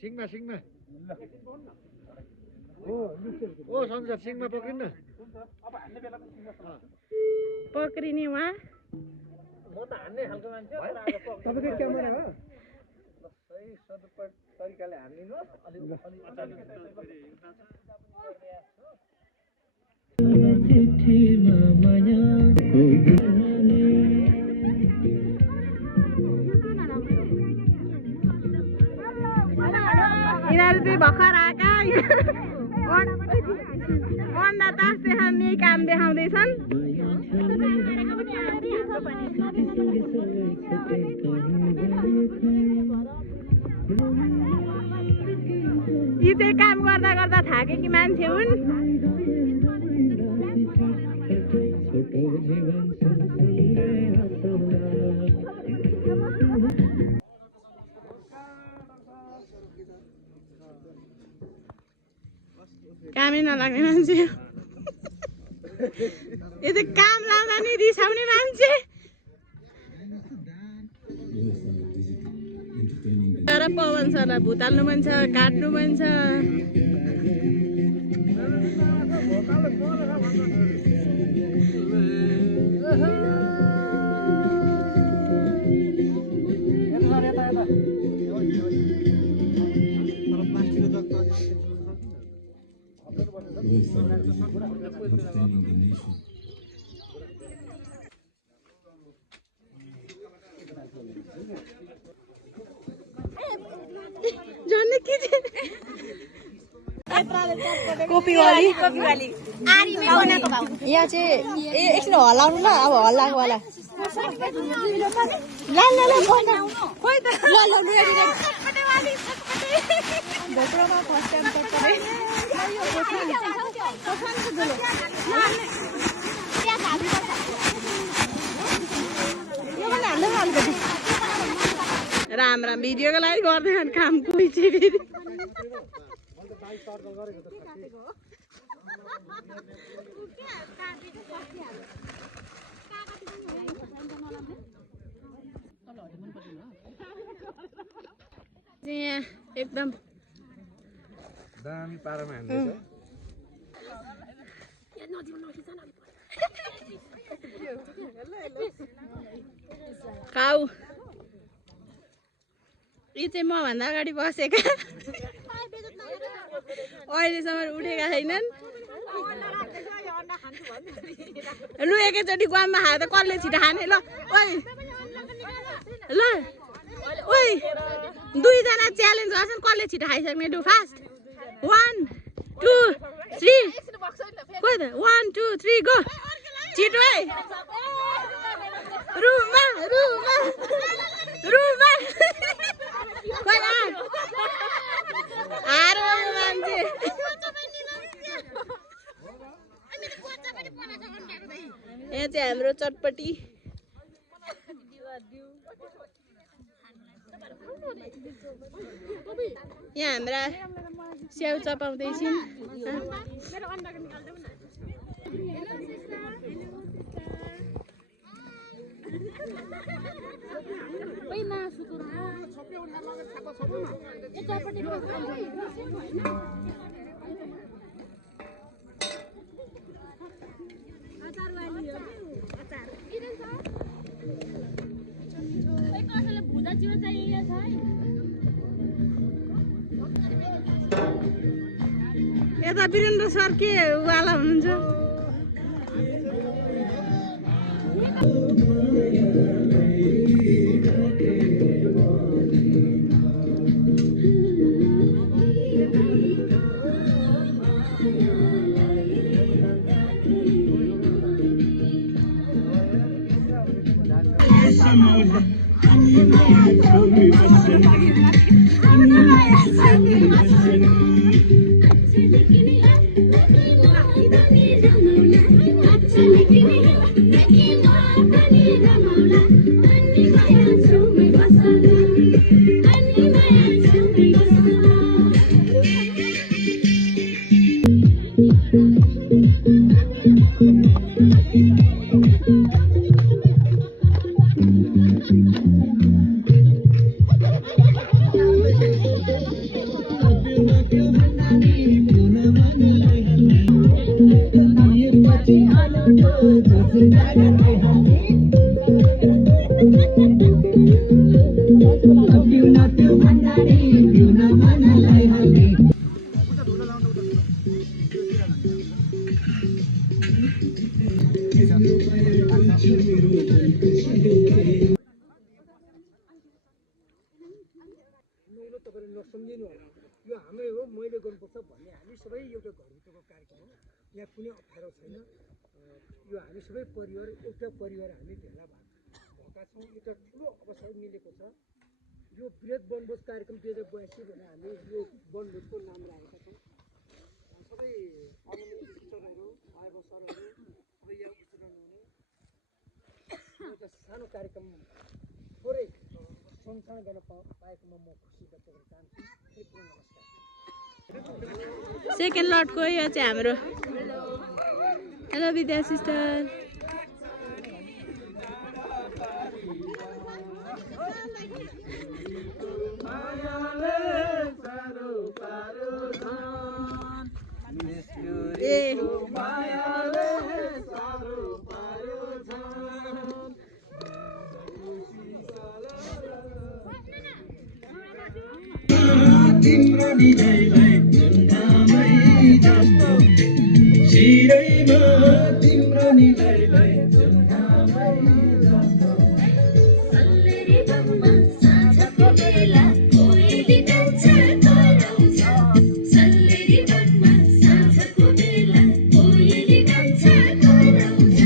सिङमा सिङमा ओ सन्जर सिङमा पक्रिन्न पक्रिने उहाँ म त हान्ने खालको मान्छे तपाईको क्यामेरा हो सही सदुपयोग तरिकाले हान्दिनु यिनीहरू चाहिँ भर्खर आएका अन्डा तास देखाउने काम देखाउँदैछन् यी चाहिँ काम गर्दा गर्दा थाकेकी मान्छे हुन् कामै नलाग्ने मान्छे यो चाहिँ काम लाउँदा नि रिसाउने मान्छे तर पवन सरलाई भुताल्नु मन छ काट्नु मन छ कोपीवाली यहाँ चाहिँ एकछिन हल्लाउनु ल अब हल्लाएको वाला राम राम भिडियोको लागि गर्दैन काम कोही चाहिँ फेरि यहाँ एकदम दामी पारामा हान्दैछ काउ यी चाहिँ मभन्दा अगाडि बसेका अहिलेसम्म उठेका छैनन् लु एकैचोटि गुवाममा खायो त कसले छिटो खाने ल ओइ ल ओइ दुईजना च्यालेन्ज गर्छन् कसले छिटो खाइसक्ने लु फास्ट 1 2 3 खोइ त 1 2 3 गो छिटो है रुममा रुममा रुममा खोइ आरो मान्छे यहाँ चाहिँ हाम्रो चटपटी यहाँ हाम्रा स्याउ चपाउँदैछन् यता वीरेन्द्र सर के वाला हुनुहुन्छ Thank you. तपाईँले नसम्झिनु होला यो हाम्रै हो मैले गर्नुपर्छ भन्ने हामी सबै एउटा घरभित्रको कार्यक्रम हो यहाँ कुनै अप्ठ्यारो छैन यो हामी सबै परिवार एउटा परिवार हामी भेला भएका छौँ एउटा ठुलो अवसर मिलेको छ यो वृहत वनभोज कार्यक्रम 2082 भने हामी यो वनभोजको नाम राखेका छौँ सबै आदरणीय शिक्षकहरू भाइ सरहरू सबै यहाँ उपस्थित हुनुहुने एउटा सानो कार्यक्रम थोरै सञ्चालन गर्न पाएकोमा म खुसी व्यक्त गर्न चाहन्छु नमस्कार सेकेन्ड लटको यो चाहिँ हाम्रो हेलो विद्या सिस्टर तिम्रो निधाइलाई झुन्डामै जस्तो शिरैमा तिम्रो निधाइलाई झुन्डामै जस्तो सल्लेरी बममा साँझको बेला कोइली डान्स गराउँछ सल्लेरी बममा साँझको बेला कोइली डान्स गराउँछ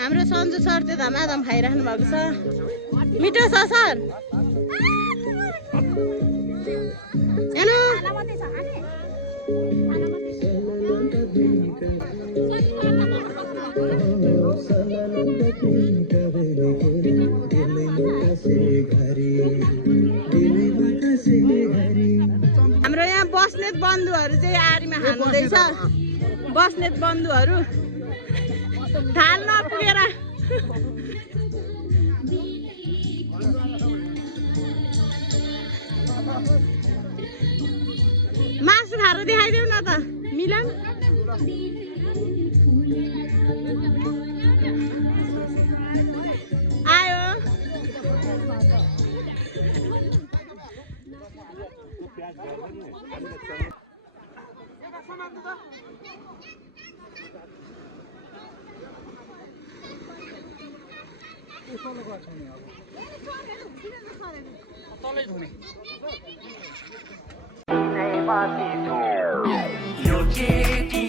हाम्रो सन्जु सर त्यो धमाधम खाइराख्नु भएको छ मिठो छ सर हेर्नु हाम्रो यहाँ बस्नेत बन्धुहरू चाहिँ आरीमा खानुहुँदैछ बस्नेत बन्धुहरू ढाल नपुगेर मासु खाएर देखाइदेऊ न त मिलन आयो यो केटी